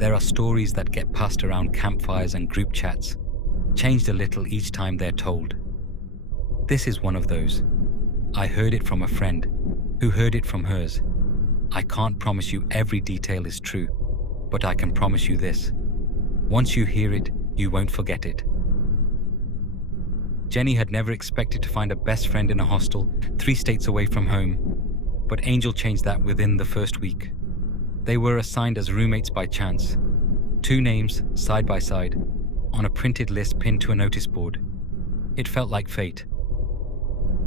There are stories that get passed around campfires and group chats, changed a little each time they're told. This is one of those. I heard it from a friend, who heard it from hers. I can't promise you every detail is true, but I can promise you this. Once you hear it, you won't forget it. Jenny had never expected to find a best friend in a hostel 3 states away from home, but Angel changed that within the first week. They were assigned as roommates by chance. 2 names, side by side, on a printed list pinned to a notice board. It felt like fate.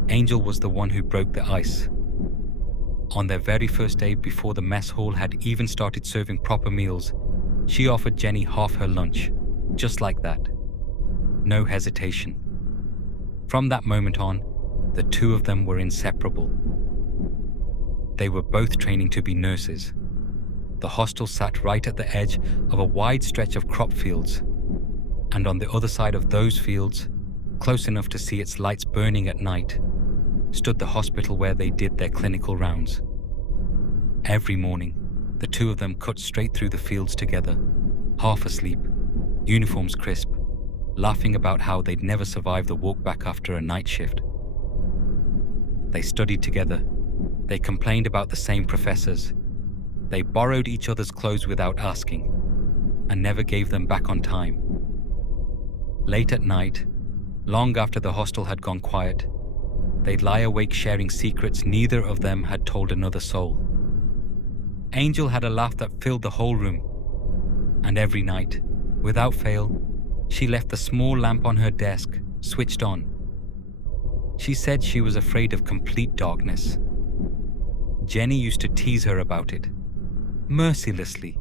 Angel was the one who broke the ice. On their very first day, before the mess hall had even started serving proper meals, she offered Jenny half her lunch, just like that. No hesitation. From that moment on, the 2 of them were inseparable. They were both training to be nurses. The hostel sat right at the edge of a wide stretch of crop fields, and on the other side of those fields, close enough to see its lights burning at night, stood the hospital where they did their clinical rounds. Every morning, the 2 of them cut straight through the fields together, half asleep, uniforms crisp, laughing about how they'd never survive the walk back after a night shift. They studied together. They complained about the same professors. They borrowed each other's clothes without asking, and never gave them back on time. Late at night, long after the hostel had gone quiet, they'd lie awake sharing secrets neither of them had told another soul. Angel had a laugh that filled the whole room, and every night, without fail, she left the small lamp on her desk switched on. She said she was afraid of complete darkness. Jenny used to tease her about it, mercilessly.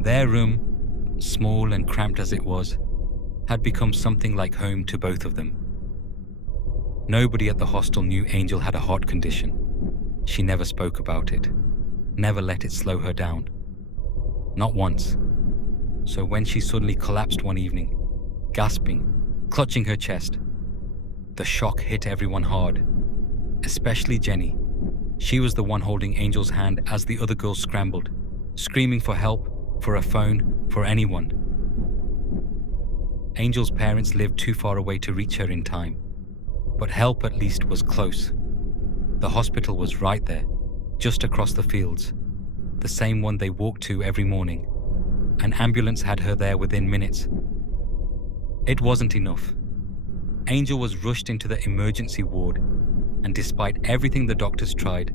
Their room, small and cramped as it was, had become something like home to both of them. Nobody at the hostel knew Angel had a heart condition. She never spoke about it, never let it slow her down. Not once. So when she suddenly collapsed one evening, gasping, clutching her chest, the shock hit everyone hard, especially Jenny. She was the one holding Angel's hand as the other girls scrambled, screaming for help, for a phone, for anyone. Angel's parents lived too far away to reach her in time, but help at least was close. The hospital was right there, just across the fields, the same one they walked to every morning. An ambulance had her there within minutes. It wasn't enough. Angel was rushed into the emergency ward, and despite everything the doctors tried,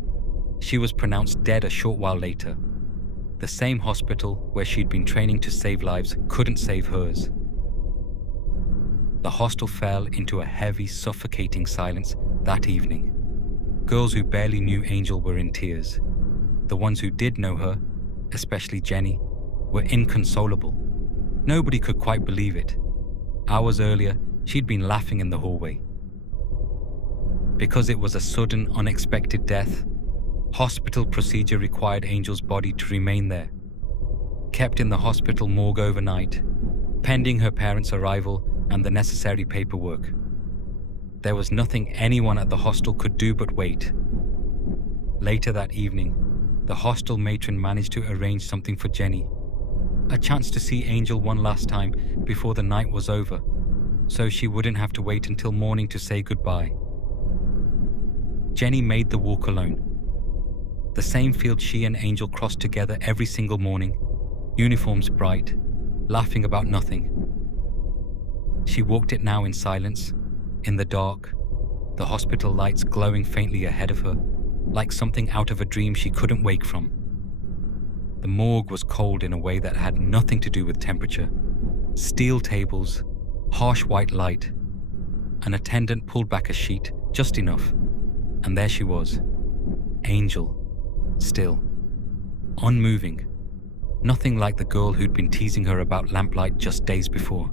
she was pronounced dead a short while later. The same hospital where she'd been training to save lives couldn't save hers. The hostel fell into a heavy, suffocating silence that evening. Girls who barely knew Angel were in tears. The ones who did know her, especially Jenny, were inconsolable. Nobody could quite believe it. Hours earlier, she'd been laughing in the hallway. Because it was a sudden, unexpected death, hospital procedure required Angel's body to remain there, kept in the hospital morgue overnight, pending her parents' arrival and the necessary paperwork. There was nothing anyone at the hostel could do but wait. Later that evening, the hostel matron managed to arrange something for Jenny, a chance to see Angel one last time before the night was over, so she wouldn't have to wait until morning to say goodbye. Jenny made the walk alone. The same field she and Angel crossed together every single morning, uniforms bright, laughing about nothing. She walked it now in silence, in the dark, the hospital lights glowing faintly ahead of her, like something out of a dream she couldn't wake from. The morgue was cold in a way that had nothing to do with temperature. Steel tables, harsh white light. An attendant pulled back a sheet, just enough, and there she was, Angel, still, unmoving, nothing like the girl who'd been teasing her about lamplight just days before.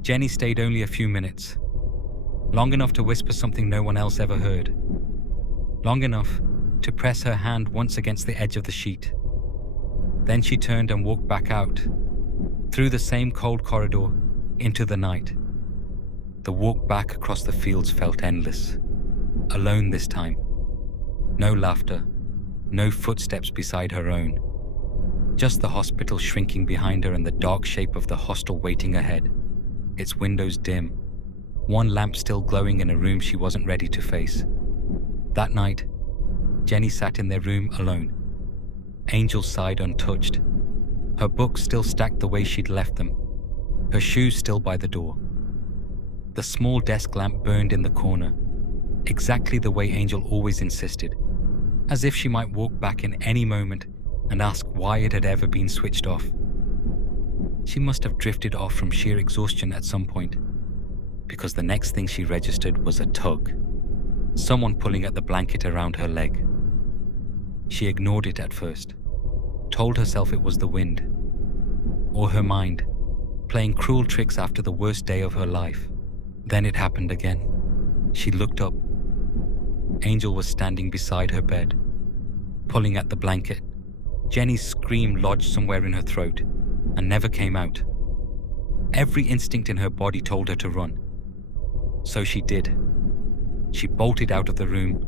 Jenny stayed only a few minutes, long enough to whisper something no one else ever heard, long enough to press her hand once against the edge of the sheet. Then she turned and walked back out, through the same cold corridor, into the night. The walk back across the fields felt endless. Alone this time. No laughter, no footsteps beside her own. Just the hospital shrinking behind her and the dark shape of the hostel waiting ahead, its windows dim, one lamp still glowing in a room she wasn't ready to face. That night, Jenny sat in their room alone, Angel's side untouched, her books still stacked the way she'd left them, her shoes still by the door. The small desk lamp burned in the corner, exactly the way Angel always insisted, as if she might walk back in any moment and ask why it had ever been switched off. She must have drifted off from sheer exhaustion at some point, because the next thing she registered was a tug, someone pulling at the blanket around her leg. She ignored it at first, told herself it was the wind, or her mind, playing cruel tricks after the worst day of her life. Then it happened again. She looked up. Angel was standing beside her bed, pulling at the blanket. Jenny's scream lodged somewhere in her throat and never came out. Every instinct in her body told her to run. So she did. She bolted out of the room,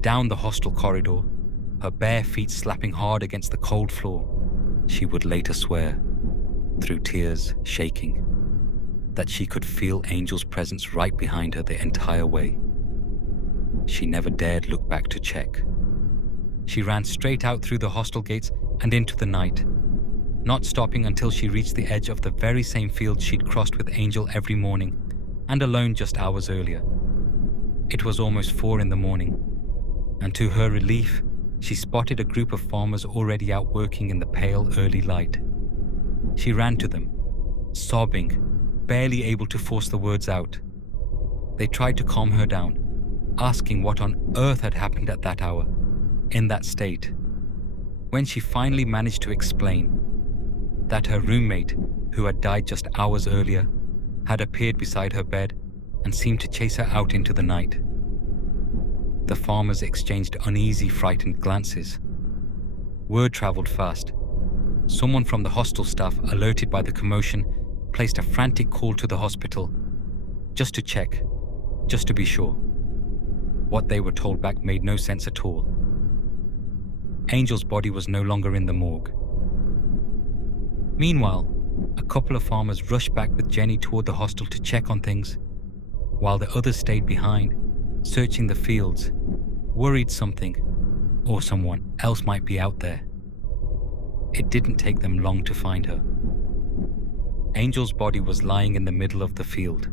down the hostel corridor, her bare feet slapping hard against the cold floor. She would later swear, through tears, shaking, that she could feel Angel's presence right behind her the entire way. She never dared look back to check. She ran straight out through the hostel gates and into the night, not stopping until she reached the edge of the very same field she'd crossed with Angel every morning, and alone just hours earlier. It was almost 4 a.m, and to her relief, she spotted a group of farmers already out working in the pale early light. She ran to them, sobbing, barely able to force the words out. They tried to calm her down, asking what on earth had happened at that hour, in that state. When she finally managed to explain that her roommate, who had died just hours earlier, had appeared beside her bed and seemed to chase her out into the night. The farmers exchanged uneasy, frightened glances. Word traveled fast. Someone from the hostel staff, alerted by the commotion, placed a frantic call to the hospital, just to check, just to be sure. What they were told back made no sense at all. Angel's body was no longer in the morgue. Meanwhile, a couple of farmers rushed back with Jenny toward the hostel to check on things, while the others stayed behind, searching the fields, worried something or someone else might be out there. It didn't take them long to find her. Angel's body was lying in the middle of the field.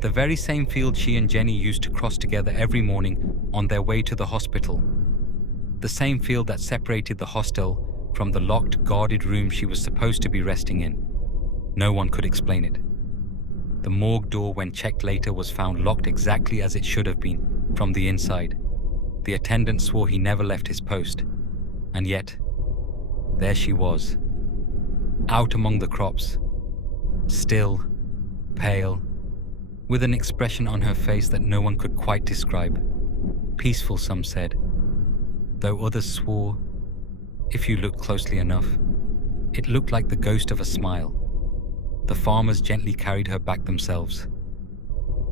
The very same field she and Jenny used to cross together every morning on their way to the hospital. The same field that separated the hostel from the locked, guarded room she was supposed to be resting in. No one could explain it. The morgue door, when checked later, was found locked exactly as it should have been, from the inside. The attendant swore he never left his post. And yet, there she was, out among the crops, still, pale, with an expression on her face that no one could quite describe. Peaceful, some said, though others swore, if you looked closely enough, it looked like the ghost of a smile. The farmers gently carried her back themselves.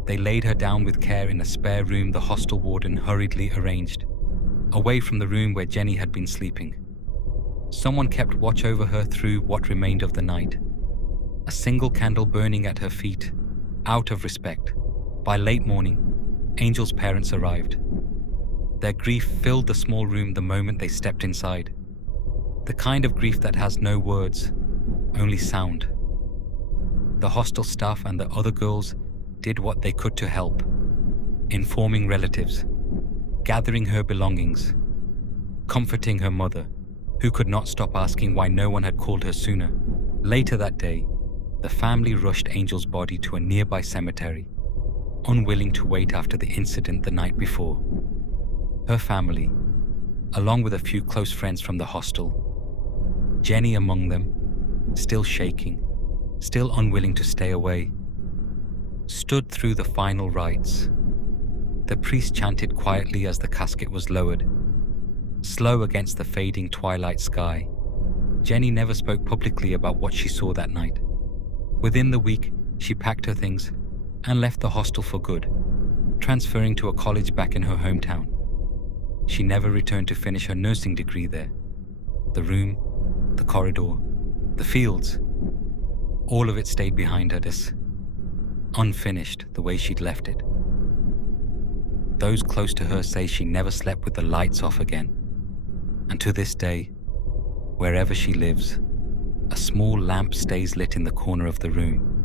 They laid her down with care in a spare room the hostel warden hurriedly arranged, away from the room where Jenny had been sleeping. Someone kept watch over her through what remained of the night, a single candle burning at her feet, out of respect. By late morning, Angel's parents arrived. Their grief filled the small room the moment they stepped inside. The kind of grief that has no words, only sound. The hostel staff and the other girls did what they could to help, informing relatives, gathering her belongings, comforting her mother, who could not stop asking why no one had called her sooner. Later that day, the family rushed Angel's body to a nearby cemetery, unwilling to wait after the incident the night before. Her family, along with a few close friends from the hostel, Jenny among them, still shaking, still unwilling to stay away, stood through the final rites. The priest chanted quietly as the casket was lowered, slow against the fading twilight sky. Jenny never spoke publicly about what she saw that night. Within the week, she packed her things and left the hostel for good, transferring to a college back in her hometown. She never returned to finish her nursing degree there. The room, the corridor, the fields. All of it stayed behind her, this unfinished the way she'd left it. Those close to her say she never slept with the lights off again. And to this day, wherever she lives, a small lamp stays lit in the corner of the room,